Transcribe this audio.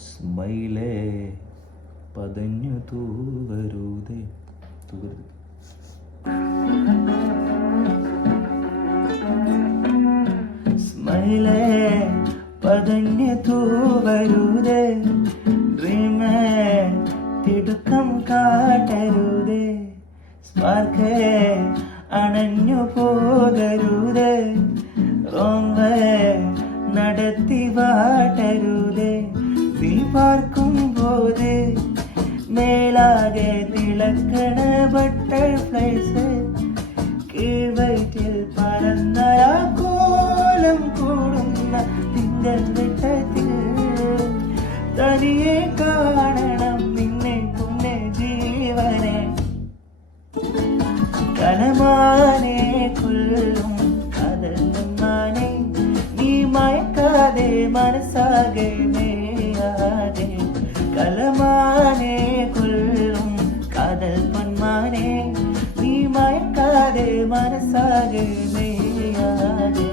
സ്മൈലേ പതഞ്ഞു തൂവരുതേ തൂവരുത്. സ്മൈലേ പതഞ്ഞു തൂവരുതേ, dreamy തിടുക്കം കാട്ടരുതേ, സ്പാർക്കേ അണഞ്ഞു പോകരുതേ, റോങ്ങേ നടത്തി വാട്ടരുതേ. നീ പാർക്കുമ്പോത് മേലാകെ തിളക്കണ ബട്ടർഫ്ലൈസ്, കീഴ്വയറ്റിൽ പറന്ന കോലം കൂടുന്ന തിങ്കൾ വെട്ടത്തിൽ തനിയെ കാണണം നിന്നെ പുണ്യ ജീവനെ. കലമാനെ കൊല്ലും കടലുമാനെ, നീ മയക്കാതെ മനസ്സാകെ മേയാതെ. കലമാനെ കൊല്ലും കടൽ പൊന്മാനെ, നീ മയക്കാതെ മനസ്സാകെ മേയാതെ.